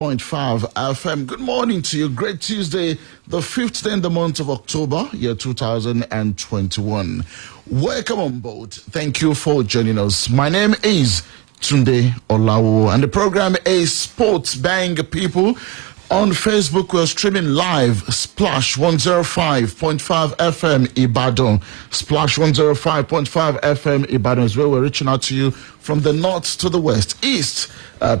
105 FM. Good morning to you. Great Tuesday, the 5th day in the month of October, year 2021. Welcome on board. Thank you for joining us. My name is Tunde Olawuwo, and the program is SportsBang, people. On Facebook, we're streaming live, Splash 105.5 FM Ibadan. Splash 105.5 FM Ibadan is where we're reaching out to you from the north to the west, east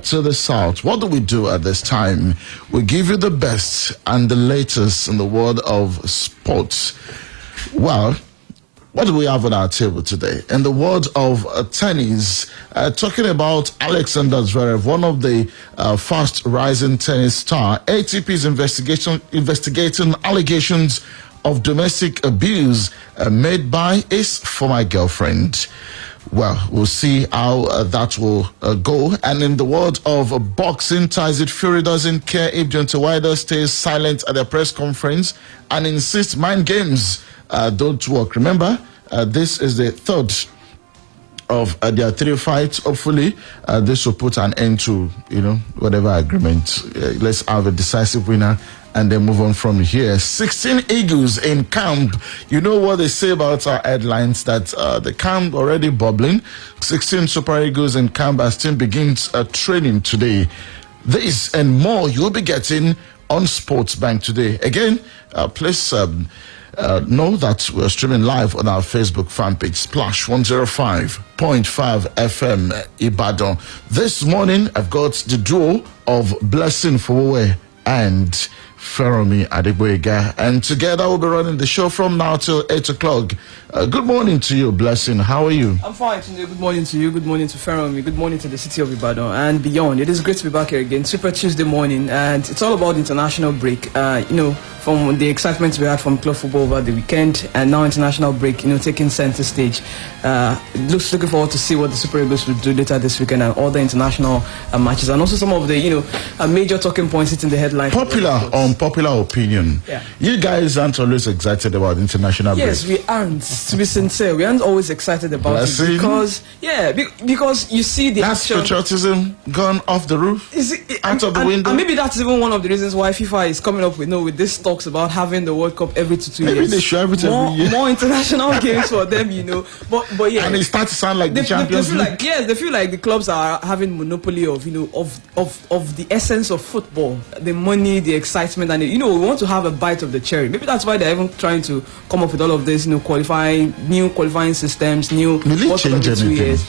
to the south. What do we do at this time? We give you the best and the latest in the world of sports. Well, what do we have on our table today? In the world of tennis, talking about Alexander Zverev, one of the fast rising tennis star. ATP is investigating allegations of domestic abuse made by his former girlfriend. Well, we'll see how that will go. And in the world of boxing, Tyson Fury doesn't care if Deontay Wilder stays silent at their press conference and insists mind games don't work. Remember, this is the third of their three fights. Hopefully, this will put an end to, whatever agreement. Let's have a decisive winner and then move on from here. 16 Eagles in camp. You know what they say about our headlines, that the camp already bubbling. 16 Super Eagles in camp as team begins training today. This and more you'll be getting on SportsBang today. Again, please know that we're streaming live on our Facebook fan page, Splash 105.5 FM Ibadan. This morning, I've got the duo of Blessing Fowowe and Feromi Adegboyega, and together we'll be running the show from now till 8 o'clock. Good morning to you, Blessing. How are you? I'm fine, Tunde. Good morning to you. Good morning to Feromi. Good morning to the city of Ibadan and beyond. It is great to be back here again. Super Tuesday morning, and it's all about international break. From the excitement we had from club football over the weekend, and now international break, taking center stage. Looking forward to see what the Super Eagles will do later this weekend and all the international matches, and also some of the major talking points hitting the headline. Popular opinion. Yeah. You guys aren't always excited about international break. Yes, we aren't. To be sincere, we aren't always excited about it because you see the that's patriotism gone off the roof, out of the window. And maybe that's even one of the reasons why FIFA is coming up with this talks about having the World Cup every 2 years. Maybe they should have it every year. More international games for them, But yeah, and it starts to sound like the Champions League. They feel like the clubs are having monopoly of the essence of football, the money, the excitement, and we want to have a bite of the cherry. Maybe that's why they're even trying to come up with all of this, new qualifying systems, new. Will it change anything? 2 years.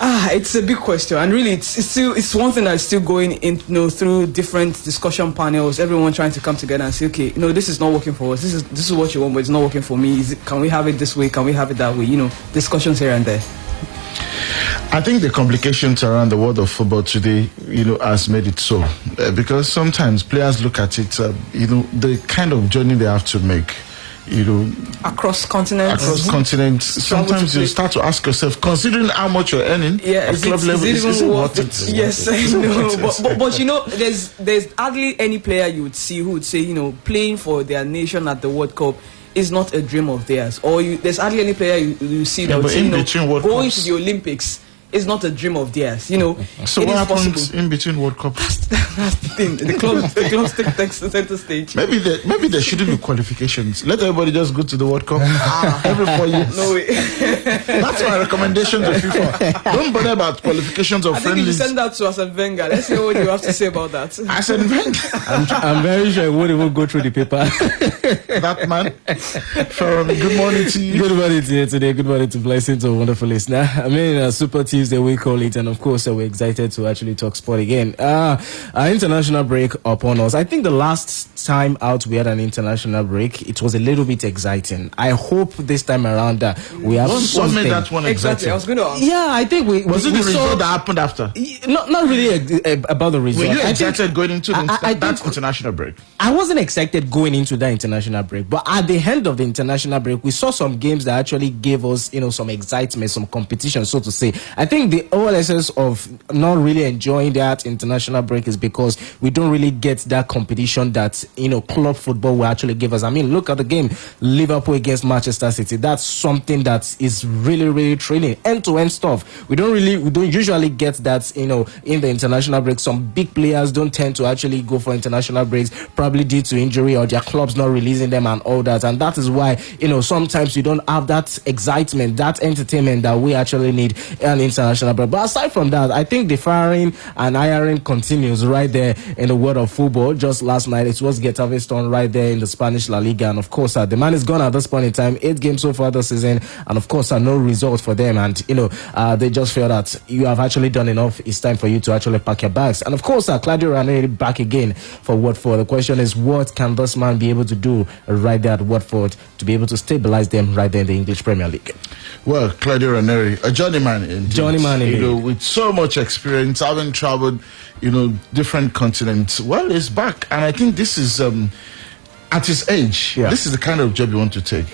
It's a big question, and really, it's one thing that's still going in, through different discussion panels. Everyone trying to come together and say, okay, this is not working for us. This is what you want, but it's not working for me. Can we have it this way? Can we have it that way? Discussions here and there. I think the complications around the world of football today, has made it so. Because sometimes players look at it, the kind of journey they have to make, across continents. Sometimes you start to ask yourself, considering how much you're earning at club level, is it worth it? Yes, I know. But there's hardly any player you would see who would say, playing for their nation at the World Cup is not a dream of theirs. Or there's hardly any player you see that would say, going to the Olympics is not a dream of theirs. So what happens in between World Cups? That's the thing. The clubs take center stage. Maybe there shouldn't be qualifications. Let everybody just go to the World Cup every 4 years. No way. That's my recommendation to FIFA. Don't bother about qualifications of friendlies. I think you send that to Arsene Wenger. Let's see what you have to say about that. Arsene Wenger. I'm very sure it won't even go through the paper. That man. Good morning to you. Good morning to you today. Good morning to Blessing, to a wonderful listener. Super Tuesday, we call it, and of course we're excited to actually talk sport again. Our international break upon us. I think the last time out we had an international break, it was a little bit exciting. I hope this time around we have something. What made that one exactly? I was going to ask. Yeah, I think we was it the result that happened after? Not really about the result. Were you excited going into that international break? I wasn't excited going into that international break, but at the end of the international break, we saw some games that actually gave us, some excitement, some competition, so to say. I think think the whole essence of not really enjoying that international break is because we don't really get that competition that, club football will actually give us. I mean, look at the game, Liverpool against Manchester City. That's something that is really, really thrilling. End-to-end stuff. We don't usually get that, in the international break. Some big players don't tend to actually go for international breaks, probably due to injury or their clubs not releasing them and all that. And that is why, sometimes you don't have that excitement, that entertainment that we actually need an international break. But aside from that, I think the firing and hiring continues right there in the world of football. Just last night, it was Getafe Stone right there in the Spanish La Liga. And of course, the man is gone at this point in time. 8 games so far this season. And of course, no result for them. And, they just feel that you have actually done enough. It's time for you to actually pack your bags. And of course, Claudio Ranieri back again for Watford. The question is, what can this man be able to do right there at Watford to be able to stabilize them right there in the English Premier League? Well, Claudio Ranieri, a journeyman indeed. Journeyman indeed. With so much experience, having traveled, different continents. Well, he's back. And I think this is, at his age, this is the kind of job you want to take.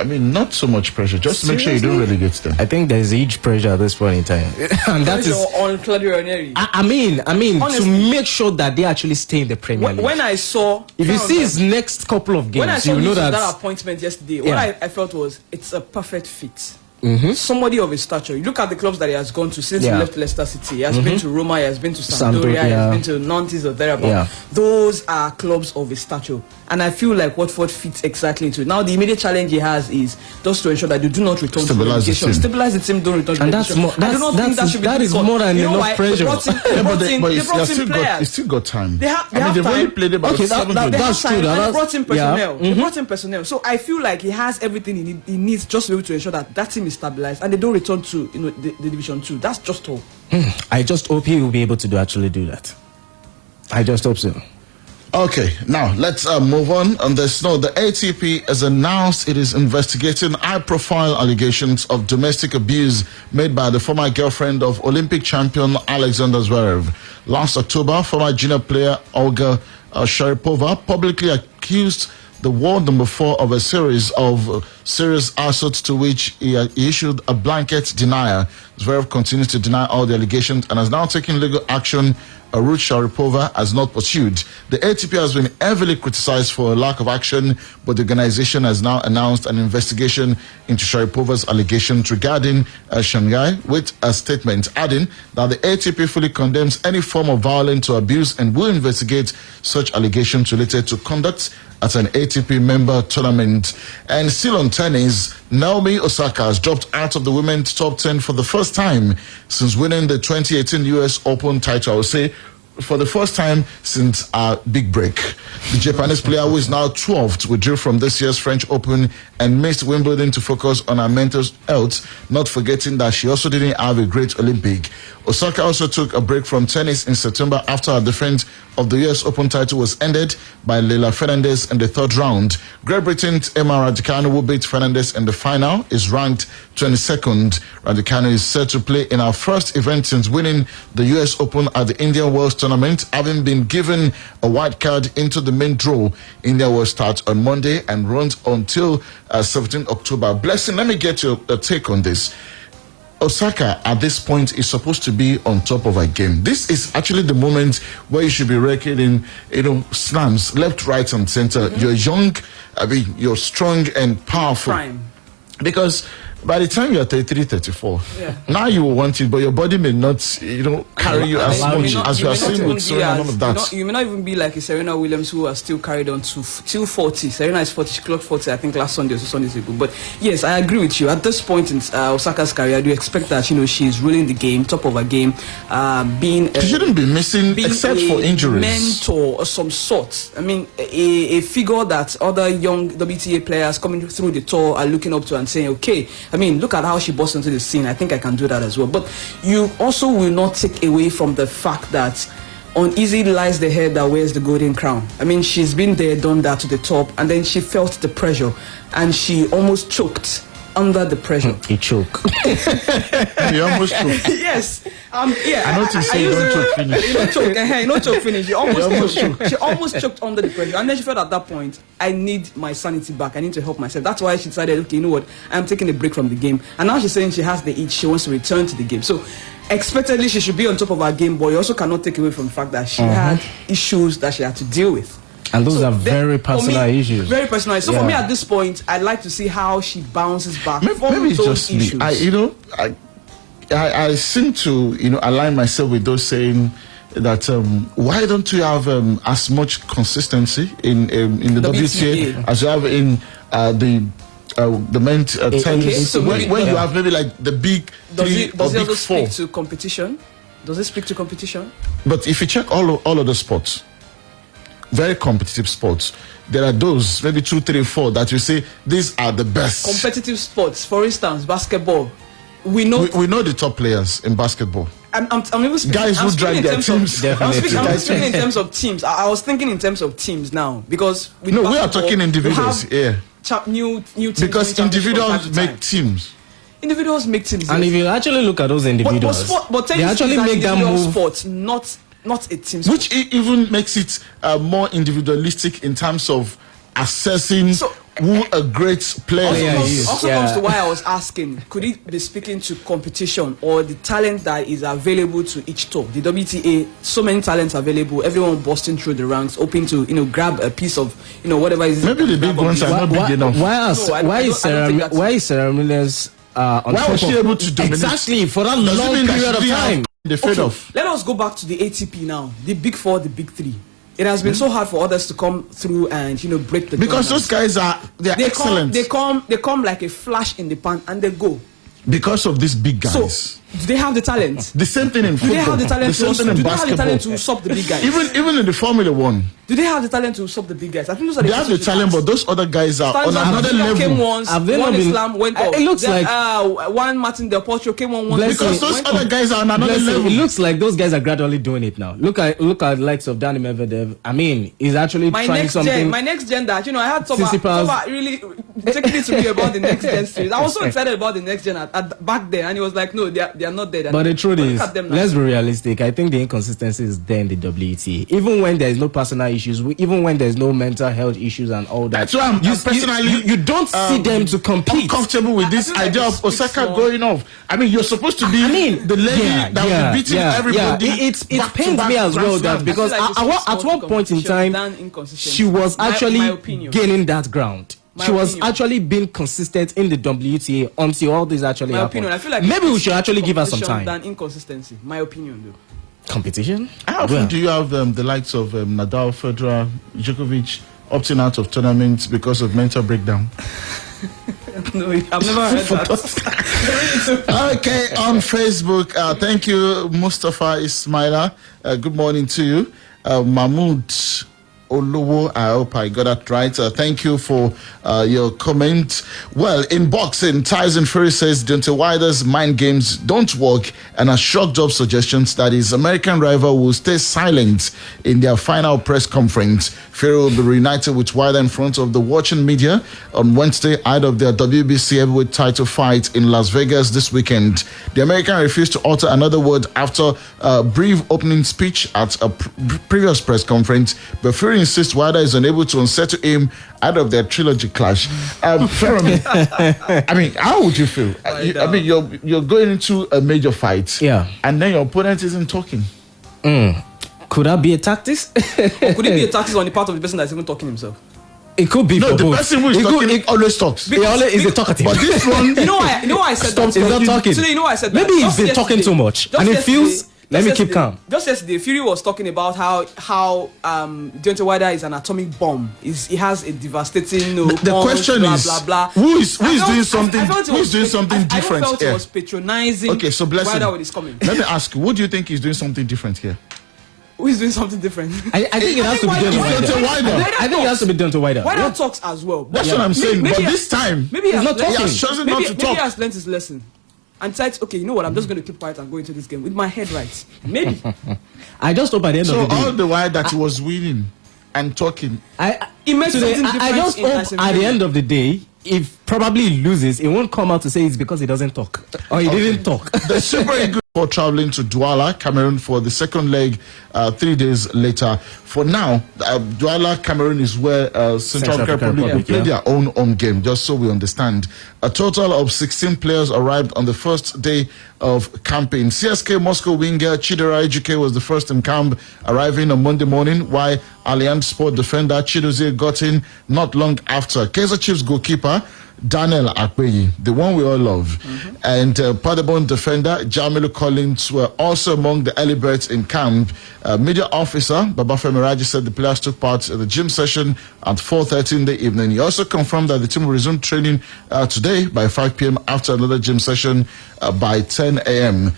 I mean, not so much pressure. Just make sure you don't relegate them. I think there's huge pressure at this point in time. And that is on Claudio Ranieri. I mean, honestly, to make sure that they actually stay in the Premier League. When I saw... If you see his next couple of games, when I saw you know that appointment yesterday, what I felt was, it's a perfect fit. Mm-hmm. Somebody of his stature. You look at the clubs that he has gone to since he left Leicester City. He has been to Roma, he has been to Sampdoria, he has been to Nantes or thereabout. Yeah. Those are clubs of his stature. And I feel like Watford fits exactly into it. Now, the immediate challenge he has is just to ensure that they do not return to relegation. Stabilize the team, don't return to relegation. I do not think that should be that is more than enough pressure. He's still got time. They've only played about 7 games. That's true. They brought in personnel. They brought in personnel. So I feel like he has everything he needs just to be able to ensure that team is stabilized and they don't return to the Division 2. That's just all. I just hope he will be able to actually do that. I just hope so. Okay, now let's move on this note. The ATP has announced it is investigating high-profile allegations of domestic abuse made by the former girlfriend of Olympic champion Alexander Zverev. Last October, former junior player Olga Sharipova publicly accused the world number 4 of a series of serious assaults to which he issued a blanket denial. Zverev continues to deny all the allegations and has now taken legal action. A route Sharipova has not pursued. The ATP has been heavily criticized for a lack of action, but the organization has now announced an investigation into Sharipova's allegations regarding Shanghai with a statement adding that the ATP fully condemns any form of violence or abuse and will investigate such allegations related to conduct at an ATP member tournament. And still on tennis, Naomi Osaka has dropped out of the women's top 10 for the first time since winning the 2018 US Open title. I would say for the first time since our big break. The Japanese player, who is now 12th, withdrew from this year's French Open and missed Wimbledon to focus on her mental health, not forgetting that she also didn't have a great Olympic. Osaka also took a break from tennis in September after her defense of the US Open title was ended by Leila Fernandez in the 3rd round. Great Britain's Emma Raducanu, who beat Fernandez in the final, is ranked 22nd. Raducanu is set to play in her first event since winning the US Open at the Indian Wells tournament, having been given a white card into the main draw. India will start on Monday and runs until 17 October. Blessing, let me get your take on this. Osaka, at this point, is supposed to be on top of her game. This is actually the moment where you should be reckoning, slams left, right, and center. Mm-hmm. You're young, you're strong and powerful. Prime. Because by the time you're 33, 34, now you will want it, but your body may not, carry you as much as you are seeing with Serena and all of that. You may not even be like a Serena Williams, who are still carried on till 40. Serena is 40, she clocked 40, I think, last Sunday or 2 Sundays ago. But yes, I agree with you. At this point in Osaka's career, I do expect that, she's ruling the game, top of her game, she shouldn't be missing, except for injuries. Mentor of some sort. I mean, a figure that other young WTA players coming through the tour are looking up to and saying, okay, I mean, look at how she burst into the scene. I think I can do that as well. But you also will not take away from the fact that uneasy lies the head that wears the golden crown. I mean, she's been there, done that to the top, and then she felt the pressure, and she almost choked under the pressure. He choked. He almost choked. Yes. Yeah, I know to say don't choke finish. You don't choke finish. She almost choked under the pressure, and then she felt at that point, I need my sanity back. I need to help myself. That's why she decided, okay, you know what? I'm taking a break from the game, and now she's saying she has the itch. She wants to return to the game. So, expectedly, she should be on top of her game, but you also cannot take away from the fact that she had issues that she had to deal with. And those are very personal issues. Very personal. So for me, at this point, I'd like to see how she bounces back Maybe from it's those just issues. me. I seem to align myself with those saying that why don't you have as much consistency in the WTA as you have in the men's tennis? Okay, so when you have maybe like the big three or does it big also four. speak to competition? Does it speak to competition? But if you check all of the sports, very competitive sports, there are those maybe 2, 3, 4 that you say these are the best. Competitive sports, for instance, basketball. We know the top players in basketball. I'm even speaking, Guys who drive their teams. I'm speaking in terms of teams. I was thinking in terms of teams now because we are talking individuals. Yeah, new teams because individuals make teams. Individuals make teams. And if you actually look at those individuals, but they actually make that move. Sport, not a team sport. Which even makes it more individualistic in terms of assessing who a great player is. Also comes to why I was asking, could it be speaking to competition or the talent that is available to each top? The WTA, so many talents available, everyone bursting through the ranks, hoping to grab a piece of whatever is. Maybe the big ones are not big enough. Why is Sarah Miller's why was she able to dominate? Exactly, for that long period of time? They fade off. Let us go back to the ATP now. The big four, the big three. It has been so hard for others to come through and break the because dominance. those guys are excellent. They come like a flash in the pan and they go. Because of these big guys. So, do they have the talent? The same thing in football. Do they have the talent? Do they have the talent to stop the big guys? Even in the Formula One. Do they have the talent to stop the big guys? I think those are they have the talent, but those other guys are on another level. Came once, one Islam went off. It looks like one Martin Del Potro came on once. Because those other guys are on another level. It looks like those guys are gradually doing it now. Look at the likes of Danny Medvedev. I mean, he's actually trying something. My next gen that I had Toba really taking it to me about the next gen series. I was so excited about the next gen back then, and he was like, no, they are not there. But the truth is, let's be realistic. I think the inconsistency is there in the WTA. Even when there is no personal issues, even when there's no mental health issues and all that. That's why I'm personally you don't see them to compete. Comfortable with this idea of Osaka going off. I mean, you're supposed to be the lady that will be beating everybody. It pains me as well that because at one point in time she was actually gaining that ground. She was actually being consistent in the WTA until all this actually happened. I feel like maybe we should actually give her some time. Than inconsistency, my opinion, though. Competition? How often do you have the likes of Nadal, Federer, Djokovic opting out of tournaments because of mental breakdown? No, I've never heard that. Okay, on Facebook, thank you, Mustafa Ismaila. Good morning to you. Mahmoud Olawuwo, I hope I got that right. Thank you for your comment. Well, in boxing, Tyson Fury says Deontay Wilder's mind games don't work and has shocked up suggestions that his American rival will stay silent in their final press conference. Fury will be reunited with Wilder in front of the watching media on Wednesday ahead of their WBC heavyweight title fight in Las Vegas this weekend. The American refused to utter another word after a brief opening speech at a previous press conference, but Fury insists Wilder is unable to unsettle him out of their trilogy clash. I mean, how would you feel? I mean, you're going into a major fight, and then your opponent isn't talking. Could that be a tactic? Or could it be a tactic on the part of the person that's even talking himself? It could be. No, the person who is talking always talks. He always is a talkative. But this one, you know why I said that. He's not talking. So you know why I said that. Maybe he's been talking too much, and he feels. Let me keep calm. Just yesterday, Fury was talking about how Deontay Wilder is an atomic bomb. He has a devastating the question blah, is blah, blah. who is doing something different I felt here? He was patronizing. Okay, so bless Wilder him. with his comment. Let me ask you, who do you think is doing something different here? Who is doing something different? I think it has to be Deontay Wilder. I think it has to be Deontay Wilder. Wilder talks as well. That's what I'm saying. But this time, maybe he's not talking. He has chosen not to talk. Maybe he has learned his lesson. And decides, okay, you know what? I'm just going to keep quiet and go into this game with my head right. Maybe. I just hope at the end of the day. So all the while that he was winning and talking, he made something different. I just hope at the end of the day, if probably he loses, he won't come out to say it's because he doesn't talk or he didn't talk. The super good. before traveling to Douala, Cameroon for the second leg 3 days later. For now, Douala, Cameroon is where Central African Republic play their own home game, just so we understand. A total of 16 players arrived on the first day of camping. CSK Moscow winger Chidera Ejike was the first in camp, arriving on Monday morning, while Allianz Sport defender Chidozie got in not long after. Kaizer Chiefs goalkeeper Daniel Akpeyi, the one we all love, and Paderborn defender Jamilu Collins were also among the early birds in camp. Media officer Babafemi Raji said the players took part in the gym session at 4:30 in the evening. He also confirmed that the team will resume training today by 5 p.m. after another gym session by 10 a.m.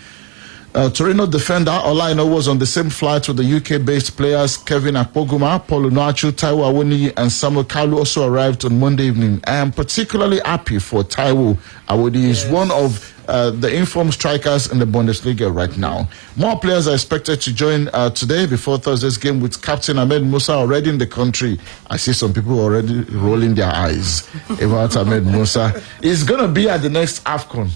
Torino defender Olaino was on the same flight with the UK-based players Kevin Akpoguma, Paul Unachu, Taiwo Awoniyi, and Samuel Kalu also arrived on Monday evening. I am particularly happy for Taiwo Awoniyi. He's one of the informed strikers in the Bundesliga right now. More players are expected to join today before Thursday's game, with Captain Ahmed Musa already in the country. I see some people already rolling their eyes about Ahmed Musa. He's going to be at the next AFCON.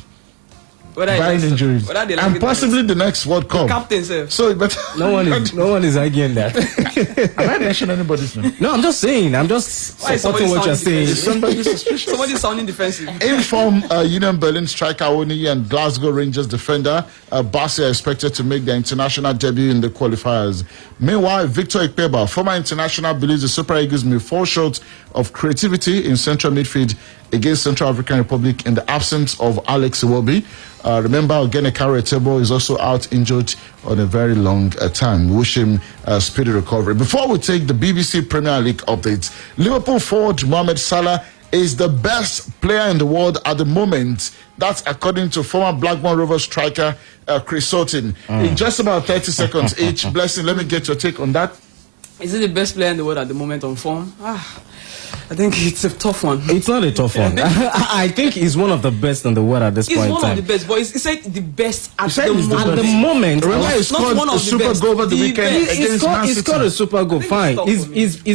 Barring injuries, and possibly the next World Cup. Captain, sir. So, but no one is arguing that. Have I mentioned anybody's name? No, I'm just saying. I'm just supporting what you're saying. Is somebody suspicious? Somebody's sounding defensive. Inform Union Berlin striker Awoniyi and Glasgow Rangers defender Bassi are expected to make their international debut in the qualifiers. Meanwhile, Victor Ikpeba, former international, believes the Super Eagles may fall short of creativity in central midfield against Central African Republic in the absence of Alex Iwobi. Remember, Ogene Karetebo is also out injured on a very long time. Wish him speedy recovery. Before we take the BBC Premier League updates, Liverpool forward Mohamed Salah is the best player in the world at the moment. That's according to former Blackburn Rovers striker Chris Sutton. In just about 30 seconds each. Blessing, let me get your take on that. Is he the best player in the world at the moment on form? I think it's a tough one. It's not a tough one. I think he's one of the best in the world at this point in time. He's one of the best, but he said the best at the moment. At the moment. Remember, he scored a super goal over the weekend against Man City. He scored a super goal, fine. He's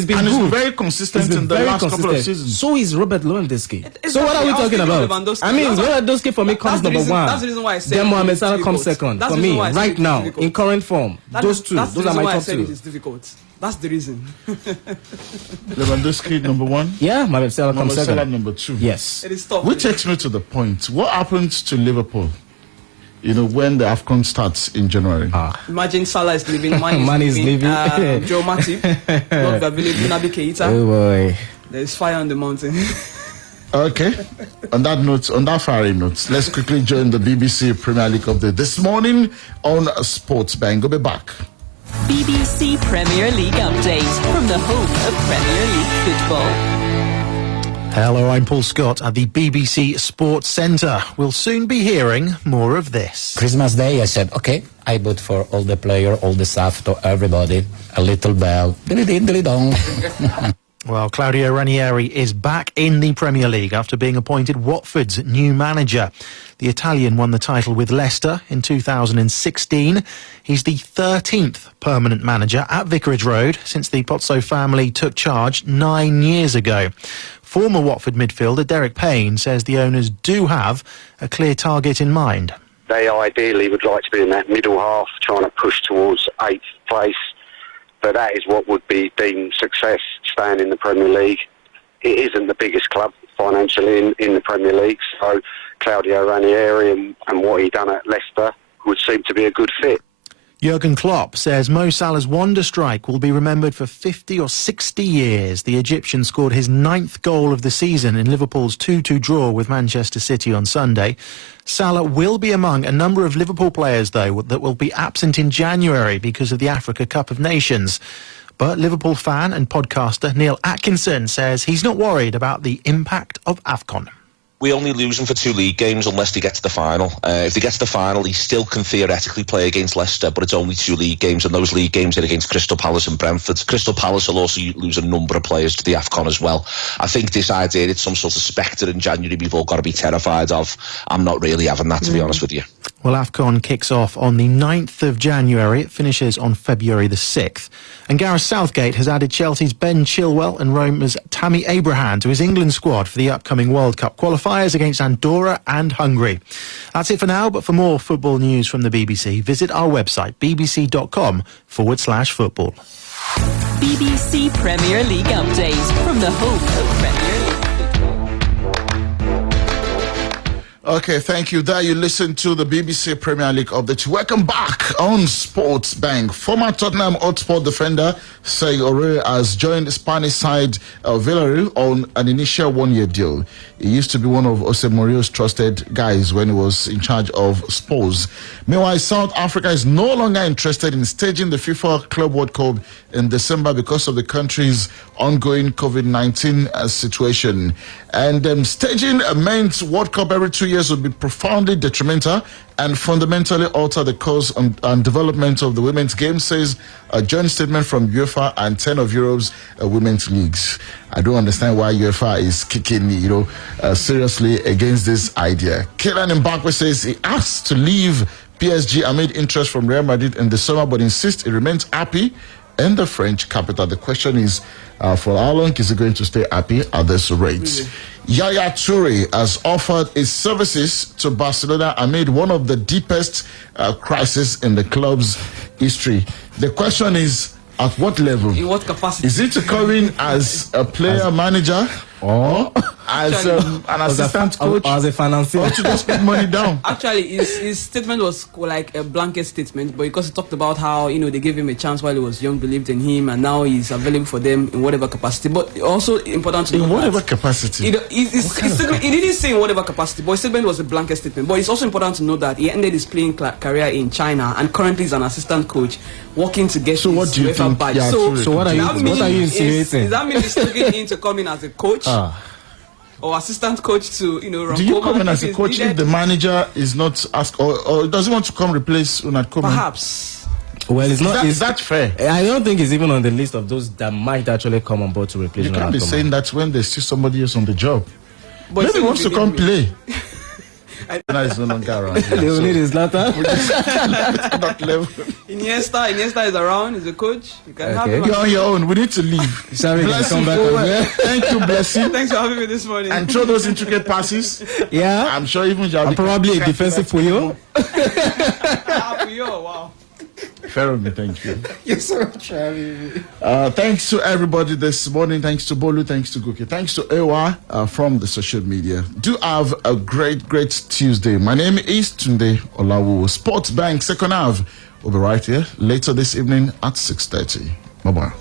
been and good. He's very consistent in the last couple of seasons. So is Robert Lewandowski. So what are we talking about? I mean, Lewandowski for me comes number one. That's the reason why I said then Mohamed Salah comes second. For me, right now, in current form. Those two. Those are my top two. It's difficult. That's the reason. Lewandowski number one. Yeah, Mohamed Salah comes second. Salah number two. Yes. It is tough. Which takes me to the point. What happens to Liverpool? You know, when the AFCON starts in January. Imagine Salah is leaving, Man is leaving. Joe Matip, not available, Naby Keita. Oh boy. There's fire on the mountain. Okay. On that fiery note, let's quickly join the BBC Premier League update this morning on SportsBang. Go be back. BBC Premier League update from the home of Premier League football. Hello, I'm Paul Scott at the BBC Sports Centre. We'll soon be hearing more of this. Christmas Day, I said, okay, I bought for all the player, all the staff, to everybody, a little bell. Dilly-ding-dilly-dong. Well, Claudio Ranieri is back in the Premier League after being appointed Watford's new manager. The Italian won the title with Leicester in 2016. He's the 13th permanent manager at Vicarage Road since the Pozzo family took charge 9 years ago. Former Watford midfielder Derek Payne says the owners do have a clear target in mind. They ideally would like to be in that middle half, trying to push towards 8th place. But that is what would be deemed success, staying in the Premier League. It isn't the biggest club financially in the Premier League, so Claudio Ranieri and what he done at Leicester would seem to be a good fit. Jurgen Klopp says Mo Salah's wonder strike will be remembered for 50 or 60 years. The Egyptian scored his 9th goal of the season in Liverpool's 2-2 draw with Manchester City on Sunday. Salah will be among a number of Liverpool players, though, that will be absent in January because of the Africa Cup of Nations. But Liverpool fan and podcaster Neil Atkinson says he's not worried about the impact of AFCON. We only lose him for 2 league games unless they get to the final. If they get to the final, he still can theoretically play against Leicester, but it's only 2 league games, and those league games are against Crystal Palace and Brentford. Crystal Palace will also lose a number of players to the AFCON as well. I think this idea it's some sort of spectre in January we've all got to be terrified of. I'm not really having that, to be honest with you. Well, AFCON kicks off on the 9th of January. It finishes on February the 6th. And Gareth Southgate has added Chelsea's Ben Chilwell and Roma's Tammy Abraham to his England squad for the upcoming World Cup qualifiers against Andorra and Hungary. That's it for now, but for more football news from the BBC, visit our website, bbc.com/football. BBC Premier League update from the home of Premier League. Okay, thank you. There you listen to the BBC Premier League update. Welcome back on SportsBang. Former Tottenham Hotspur defender Sergio Aurier has joined the Spanish side Villarreal on an initial one-year deal. He used to be one of Jose Mourinho's trusted guys when he was in charge of Spurs. Meanwhile, South Africa is no longer interested in staging the FIFA Club World Cup in December because of the country's ongoing COVID-19 situation. And staging a men's World Cup every 2 years would be profoundly detrimental and fundamentally alter the course and development of the women's game, says a joint statement from UEFA and 10 of Europe's women's leagues. I don't understand why UEFA is kicking, seriously against this idea. Kylian Mbappe says he asked to leave PSG amid interest from Real Madrid in the summer, but insists he remains happy in the French capital. The question is, for how long is he going to stay happy at this rate? Yaya Toure has offered his services to Barcelona amid one of the deepest crises in the club's history. The question is, at what level? In what capacity? Is it to come in as a player manager or as an assistant coach? As a financier. Or to just put money down? Actually, his statement was like a blanket statement, but because he talked about how, they gave him a chance while he was young, believed in him, and now he's available for them in whatever capacity. But also important to know in whatever capacity? He didn't say in whatever capacity, but his statement was a blanket statement. But it's also important to know that he ended his playing career in China and currently is an assistant coach working to get so his what do you UEFA think? badge. Yeah, So what are you insinuating? Does that mean he's looking in to come in as a coach? Or assistant coach to, run Do you Koeman come in as a if coach needed? if the manager is not asked, or does he want to come replace Ronald Koeman? Perhaps. Well, it's not. Is that fair? I don't think it's even on the list of those that might actually come on board to replace. You can't Ronald be Koeman. saying that when there's still somebody else on the job. But Maybe he wants to come play. I He's no longer around. They will need his latter. That level. Iniesta is around. He's a coach. You can have Okay. him. You're on your own. We need to leave. Sorry, Blessing come back forward. on there. Thank you, Blessing. Thanks for having me this morning. And throw those intricate passes. Yeah. I'm sure even I'm probably a defensive Puyo. Wow. Fair enough, thank you. You're so much for having me. Thanks to everybody this morning. Thanks to Bolu. Thanks to Guki. Thanks to Ewa from the social media. Do have a great Tuesday. My name is Tunde Olawuwo. SportsBang second half will be right here later this evening at 6:30. Bye-bye.